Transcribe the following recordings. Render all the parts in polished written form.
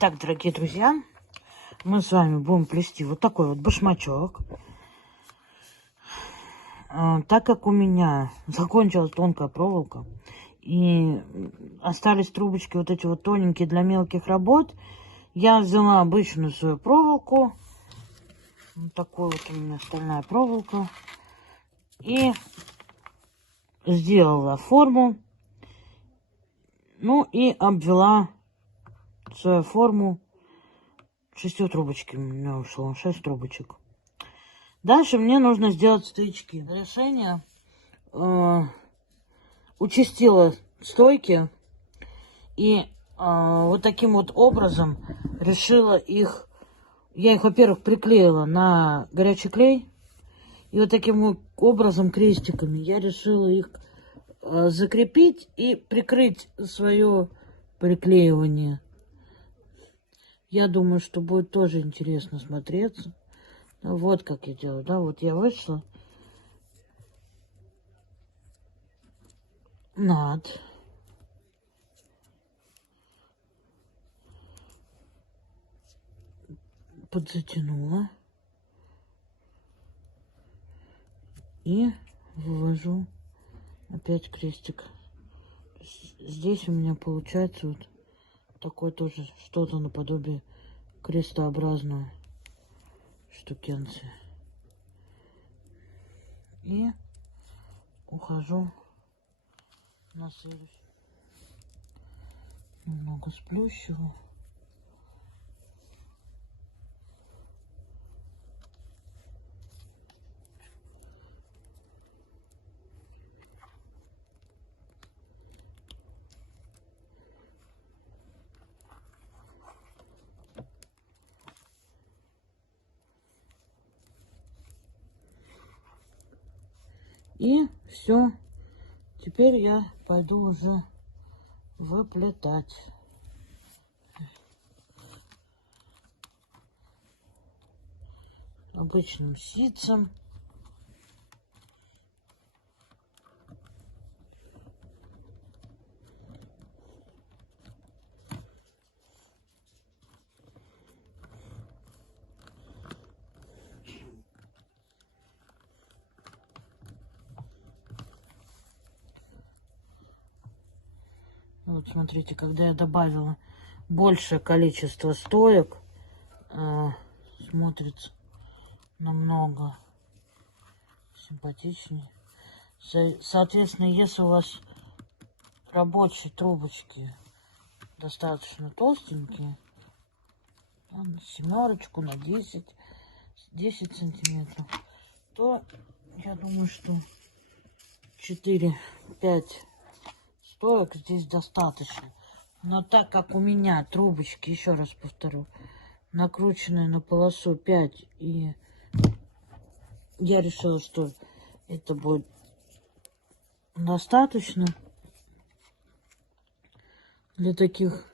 Так, дорогие друзья, мы с вами будем плести вот такой вот башмачок. Так как у меня закончилась тонкая проволока и остались трубочки вот эти вот тоненькие для мелких работ, я взяла обычную свою проволоку, вот такой вот у меня стальная проволока, и сделала форму, ну и обвела свою форму 6 трубочками. У меня ушло 6 трубочек. Дальше мне нужно сделать стычки. Решение участила стойки и вот таким вот образом решила их. Я их, во-первых, приклеила на горячий клей. И вот таким вот образом крестиками я решила их закрепить и прикрыть свое приклеивание. Я думаю, что будет тоже интересно смотреться. Вот как я делаю, да, вот я вышла над, подзатянула и вывожу опять крестик. Здесь у меня получается вот такое тоже что-то наподобие крестообразной штукенции. И ухожу на следующий. Немного сплющиваю. И все. Теперь я пойду уже выплетать. Обычным ситцем. Вот смотрите, когда я добавила большее количество стоек, смотрится намного симпатичнее. Соответственно, если у вас рабочие трубочки достаточно толстенькие, на 7, на 10 сантиметров, то я думаю, что 4-5 стоек здесь достаточно. Но так как у меня трубочки, еще раз повторю, накрученные на полосу 5, и я решила, что это будет достаточно для таких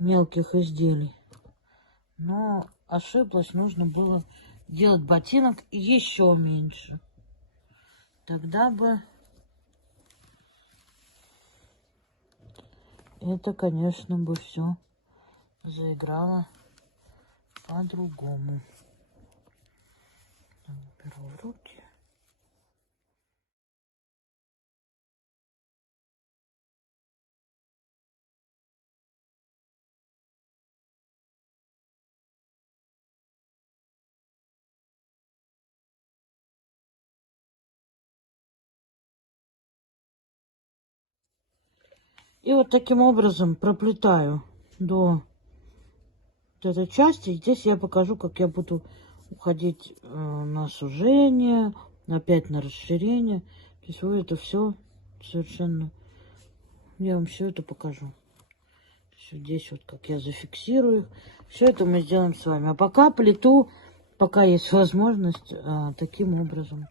мелких изделий. Но ошиблась, нужно было делать ботинок еще меньше. Тогда бы это, конечно, бы все заиграло по-другому. Беру в руки. И вот таким образом проплетаю до вот этой части. Здесь я покажу, как я буду уходить на сужение, опять на расширение. То есть вы это все совершенно... Я вам все это покажу. Здесь вот как я зафиксирую их. Все это мы сделаем с вами. А пока плету, пока есть возможность, таким образом.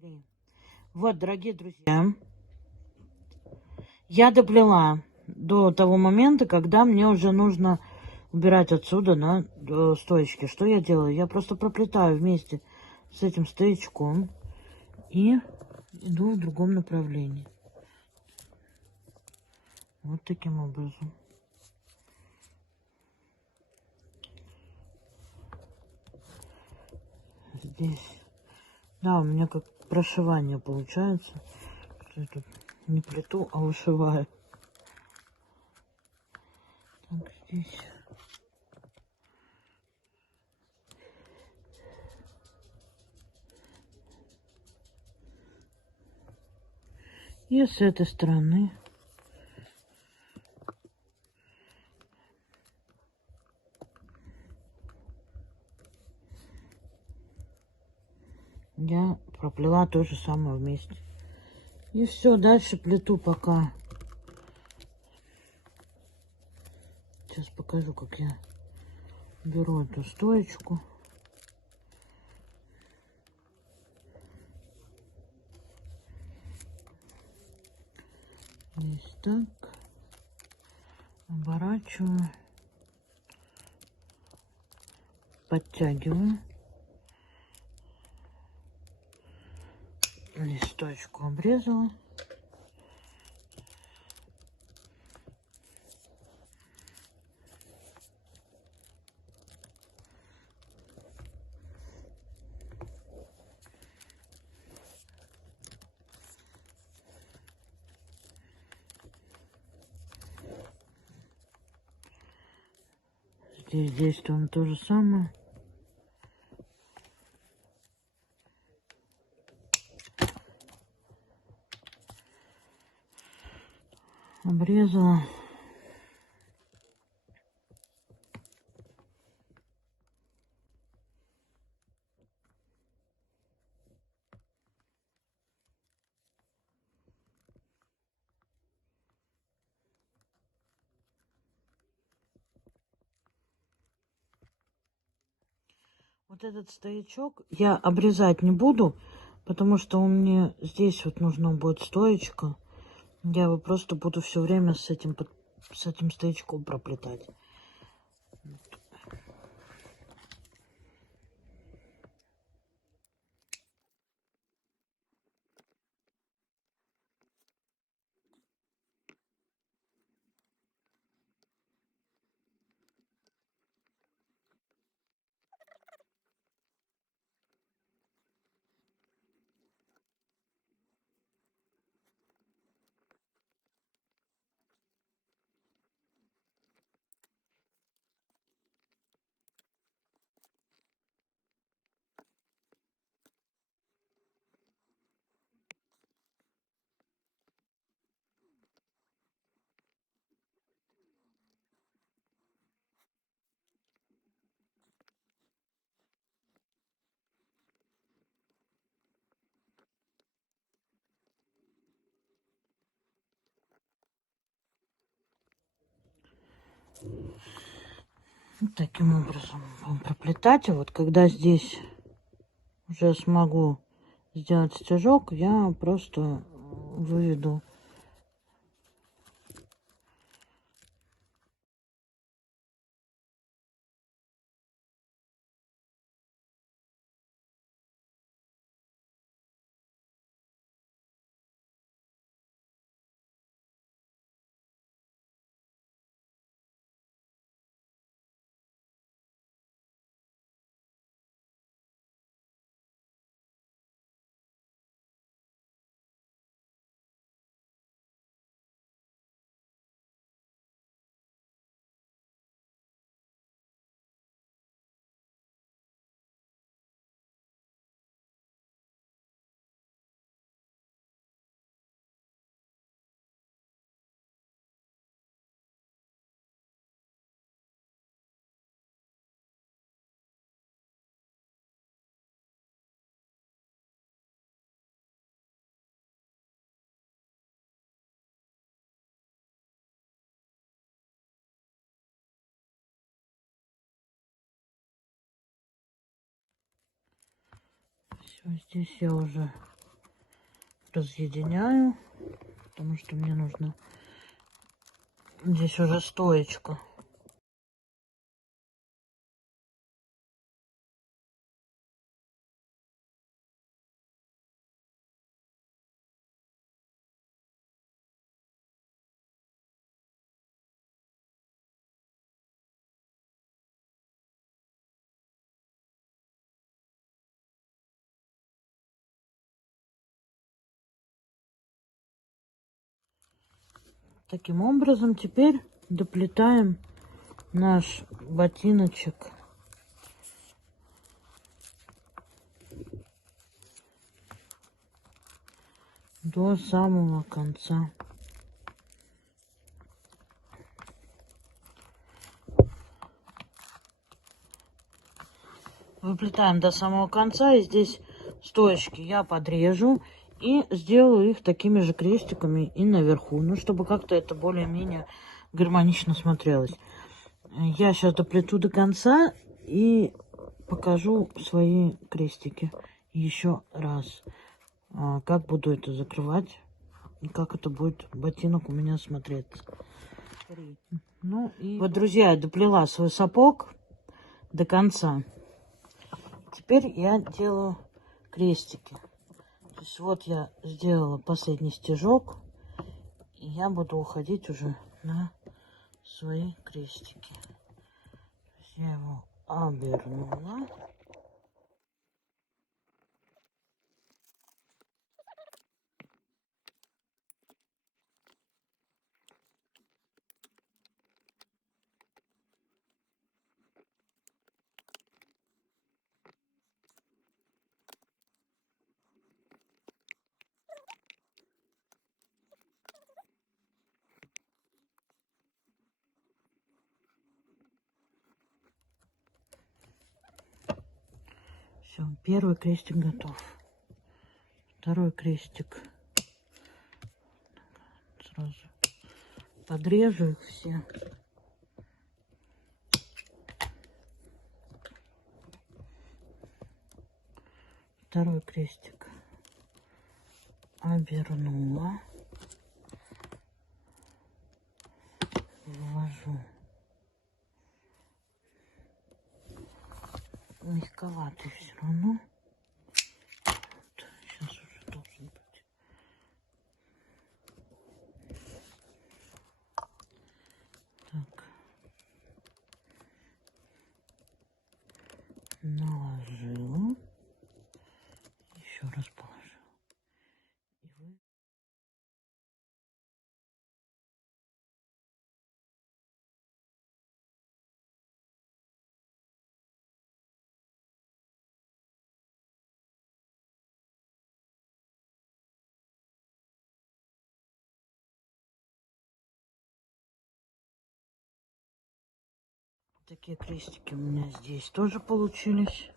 3. Вот, дорогие друзья, я доплела до того момента, когда мне уже нужно убирать отсюда на стоечки. Что я делаю? Я просто проплетаю вместе с этим стоячком и иду в другом направлении. Вот таким образом. Здесь. Да, у меня как прошивание получается. Что я тут не плету, а вышиваю. Так, здесь. И с этой стороны. Я проплела то же самое вместе. И все, дальше плету пока. Сейчас покажу, как я беру эту стоечку. Здесь так. Оборачиваю. Подтягиваю. Здесь стоечку обрезала. Здесь действуем то же самое. Обрезала. Вот этот стоячок я обрезать не буду, потому что он мне здесь вот нужна будет стоечка. Я его просто буду все время с этим стоячком проплетать. Вот таким образом будем проплетать. И вот когда здесь уже смогу сделать стежок, я просто выведу. Все, здесь я уже разъединяю, потому что мне нужно... Здесь уже стоечка. Таким образом теперь доплетаем наш ботиночек до самого конца. Выплетаем до самого конца, и здесь стоечки я подрежу и сделаю их такими же крестиками и наверху, ну, чтобы как-то это более-менее гармонично смотрелось. Я сейчас доплету до конца и покажу свои крестики еще раз, как буду это закрывать и как это будет ботинок у меня смотреться. Ну и вот, друзья, я доплела свой сапог до конца. Теперь я делаю крестики. То есть вот я сделала последний стежок, и я буду уходить уже на свои крестики. То есть я его обернула. Все, первый крестик готов. Второй крестик. Сразу подрежу их все. Второй крестик обернула. Ввожу. Мягковатый все равно. Вот, сейчас уже должен быть. Так. Наложила. Еще раз положила. И вы... Такие крестики у меня здесь тоже получились.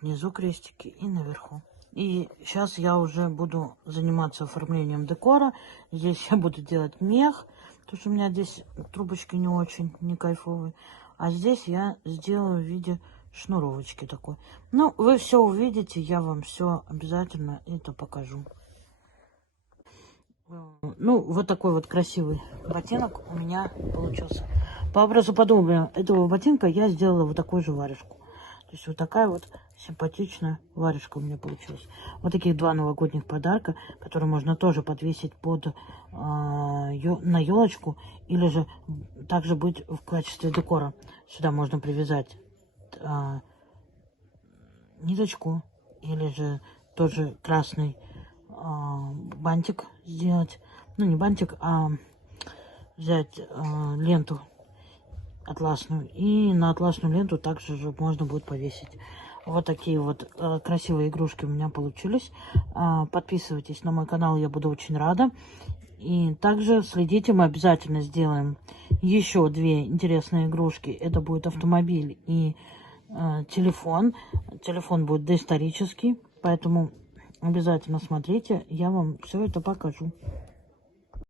Внизу крестики и наверху. И сейчас я уже буду заниматься оформлением декора. Здесь я буду делать мех, потому что у меня здесь трубочки не очень, не кайфовые. А здесь я сделаю в виде шнуровочки такой. Ну, вы все увидите, я вам все обязательно это покажу. Ну, вот такой вот красивый ботинок у меня получился. По образу подобия этого ботинка я сделала вот такую же варежку. То есть вот такая вот симпатичная варежка у меня получилась. Вот таких два новогодних подарка, которые можно тоже подвесить под на елочку, или же также быть в качестве декора. Сюда можно привязать ниточку, или же тоже красный бантик сделать. Ну, не бантик, а взять ленту атласную. И на атласную ленту также же можно будет повесить. Вот такие вот красивые игрушки у меня получились. Подписывайтесь на мой канал, я буду очень рада. И также следите, мы обязательно сделаем еще две интересные игрушки. Это будет автомобиль и телефон. Телефон будет доисторический, поэтому обязательно смотрите, я вам все это покажу.